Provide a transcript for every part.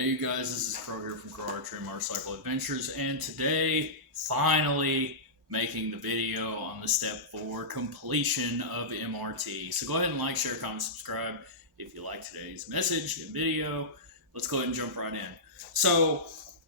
Hey you guys, this is Crow here from Crow Archery Motorcycle Adventures, and today, finally making the video on the step 4 completion of MRT. So go ahead and like, share, comment, subscribe if you like today's message and video. Let's go ahead and jump right in. So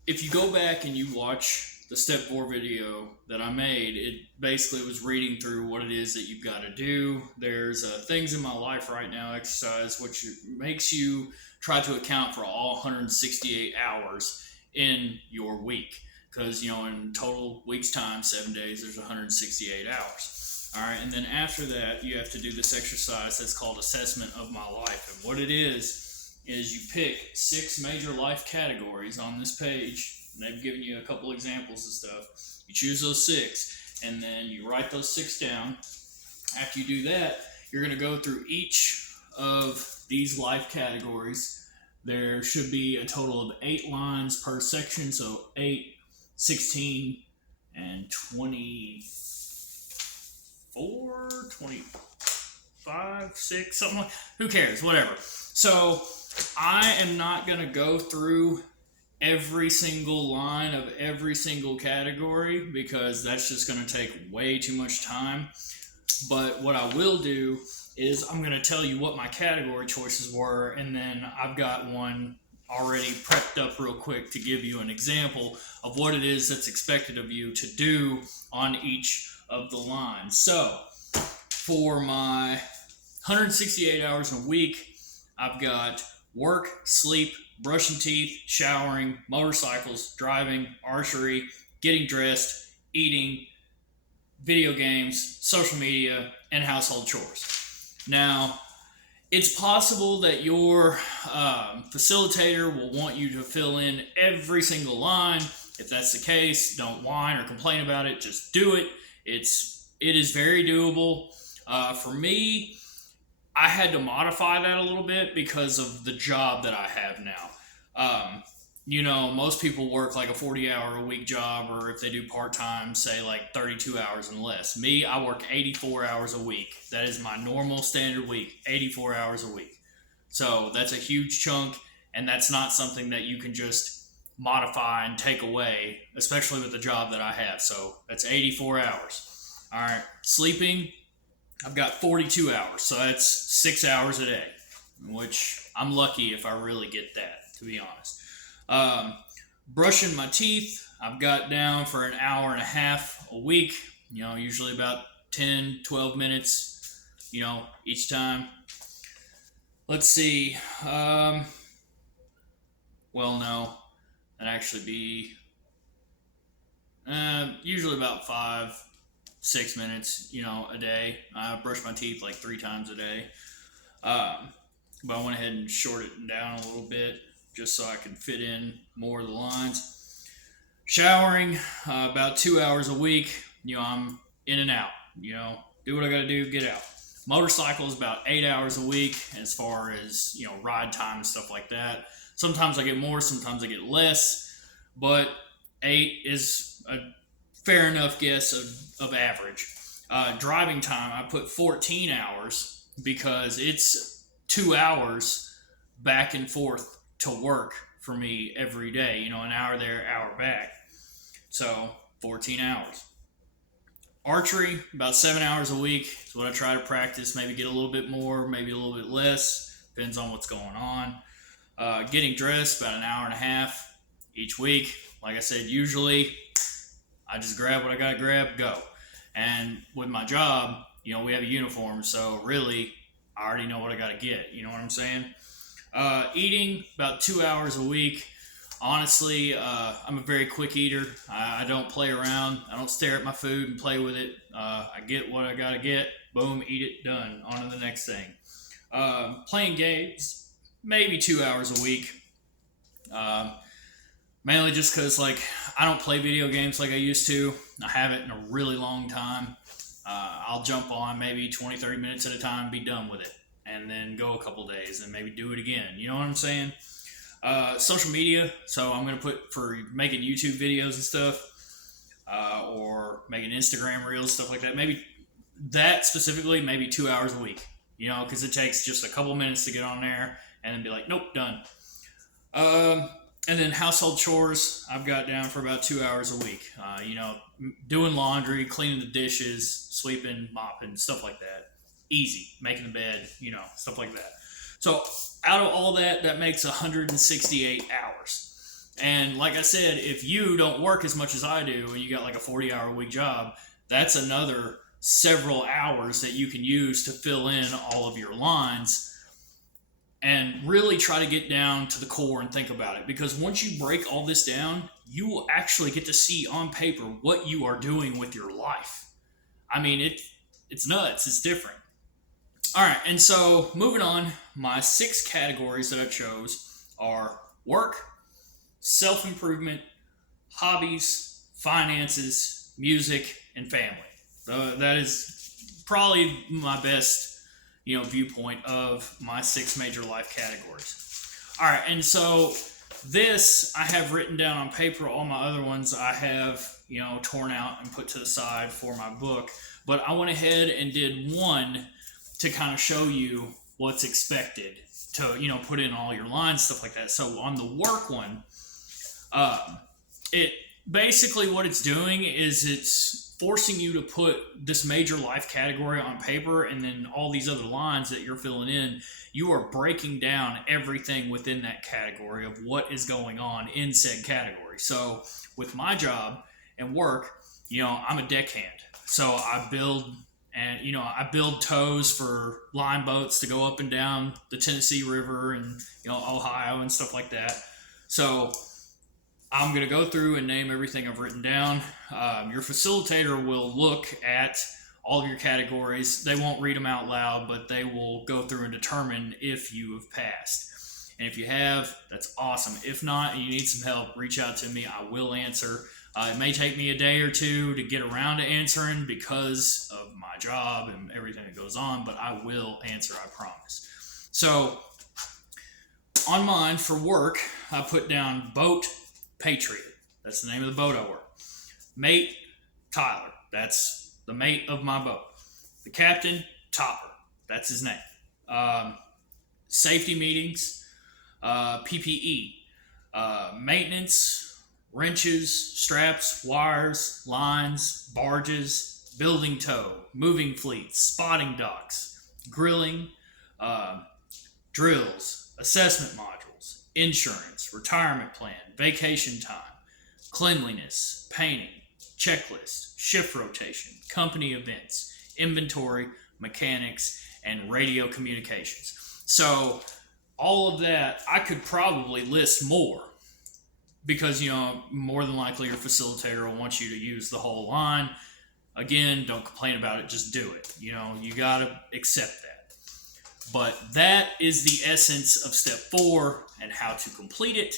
if you go back and you watch the step 4 video that I made, it basically was reading through what it is that you've got to do. There's things in my life right now, exercise, which makes you try to account for all 168 hours in your week, because in total week's time, 7 days, there's 168 hours. All right, and then after that you have to do this exercise that's called assessment of my life. And what it is you pick 6 major life categories on this page, and they've given you a couple examples and stuff. You choose those 6 and then you write those 6 down. After you do that, you're going to go through each of these life categories. There should be a total of 8 lines per section, so 8, 16, and 24, 25, 6, something like, who cares, whatever. So I am not going to go through every single line of every single category because that's just going to take way too much time. But what I will do is I'm going to tell you what my category choices were, and then I've got one already prepped up real quick to give you an example of what it is that's expected of you to do on each of the lines. So for my 168 hours in a week, I've got work, sleep, brushing teeth, showering, motorcycles, driving, archery, getting dressed, eating, video games, social media, and household chores. Now, it's possible that your facilitator will want you to fill in every single line. If that's the case, don't whine or complain about it. Just do it. It is very doable. For me, I had to modify that a little bit because of the job that I have now. Most people work like a 40-hour-a-week job, or if they do part-time, say like 32 hours and less. Me, I work 84 hours a week. That is my normal standard week, 84 hours a week. So that's a huge chunk, and that's not something that you can just modify and take away, especially with the job that I have. So that's 84 hours. All right, sleeping, I've got 42 hours, so that's 6 hours a day, which I'm lucky if I really get that, to be honest. Brushing my teeth, I've got down for an hour and a half a week, usually about 10, 12 minutes, each time. Let's see. Well, no, that'd actually be usually about 5, 6 minutes, a day. I brush my teeth like 3 times a day. But I went ahead and shorted it down a little bit just so I could fit in more of the lines. Showering, about 2 hours a week. I'm in and out. Do what I got to do, get out. Motorcycles, about 8 hours a week as far as, ride time and stuff like that. Sometimes I get more, sometimes I get less. But 8 is a fair enough guess of average. Driving time, I put 14 hours because it's 2 hours back and forth to work for me every day. An hour there, hour back. So 14 hours. Archery, about 7 hours a week is what I try to practice. Maybe get a little bit more, maybe a little bit less. Depends on what's going on. Getting dressed, about an hour and a half each week. Like I said, usually I just grab what I gotta grab, go. And with my job, we have a uniform, so really I already know what I gotta get. You know what I'm saying? Eating, about 2 hours a week. Honestly, I'm a very quick eater. I don't play around. I don't stare at my food and play with it. I get what I gotta get. Boom, eat it, done. On to the next thing. Playing games, maybe 2 hours a week. Mainly just because, I don't play video games like I used to. I haven't in a really long time. I'll jump on maybe 20, 30 minutes at a time, be done with it, and then go a couple days and maybe do it again. You know what I'm saying? Social media, so I'm going to put for making YouTube videos and stuff, or making Instagram reels, stuff like that. Maybe that specifically, maybe 2 hours a week, because it takes just a couple minutes to get on there and then be like, nope, done. And then household chores, I've got down for about 2 hours a week. Doing laundry, cleaning the dishes, sweeping, mopping, stuff like that. Easy. Making the bed, stuff like that. So out of all that, that makes 168 hours. And like I said, if you don't work as much as I do and you got like a 40-hour a week job, that's another several hours that you can use to fill in all of your lines and really try to get down to the core and think about it. Because once you break all this down, you will actually get to see on paper what you are doing with your life. I mean, it's nuts. It's different. All right, and so moving on, my 6 categories that I chose are work, self-improvement, hobbies, finances, music, and family. That is probably my best viewpoint of my 6 major life categories. All right, and so this I have written down on paper. All my other ones I have torn out and put to the side for my book. But I went ahead and did one to kind of show you what's expected to put in all your lines, stuff like that. So on the work one, it basically what it's doing is it's forcing you to put this major life category on paper, and then all these other lines that you're filling in, you are breaking down everything within that category of what is going on in said category. So with my job and work, I'm a deckhand. So I build tows for line boats to go up and down the Tennessee River and Ohio and stuff like that. So I'm going to go through and name everything I've written down. Your facilitator will look at all of your categories. They won't read them out loud, but they will go through and determine if you have passed. And if you have, that's awesome. If not, and you need some help, reach out to me. I will answer. It may take me a day or two to get around to answering because of my job and everything that goes on, but I will answer, I promise. So on mine for work, I put down boat Patriot. That's the name of the boat I work. Mate, Tyler. That's the mate of my boat. The captain, Topper. That's his name. Safety meetings, PPE, maintenance, wrenches, straps, wires, lines, barges, building tow, moving fleets, spotting docks, grilling, drills, assessment modules, insurance, retirement plan, vacation time, cleanliness, painting, checklist, shift rotation, company events, inventory, mechanics, and radio communications. So all of that, I could probably list more because, more than likely your facilitator will want you to use the whole line. Again, don't complain about it, just do it. You got to accept that. But that is the essence of step 4 and how to complete it.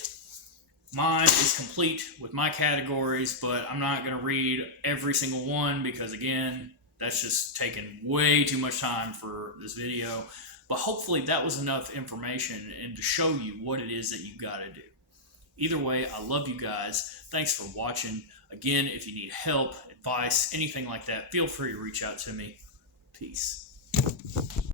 Mine is complete with my categories, but I'm not going to read every single one because, again, that's just taking way too much time for this video. But hopefully that was enough information and to show you what it is that you got to do. Either way, I love you guys. Thanks for watching. Again, if you need help, advice, anything like that, feel free to reach out to me. Peace.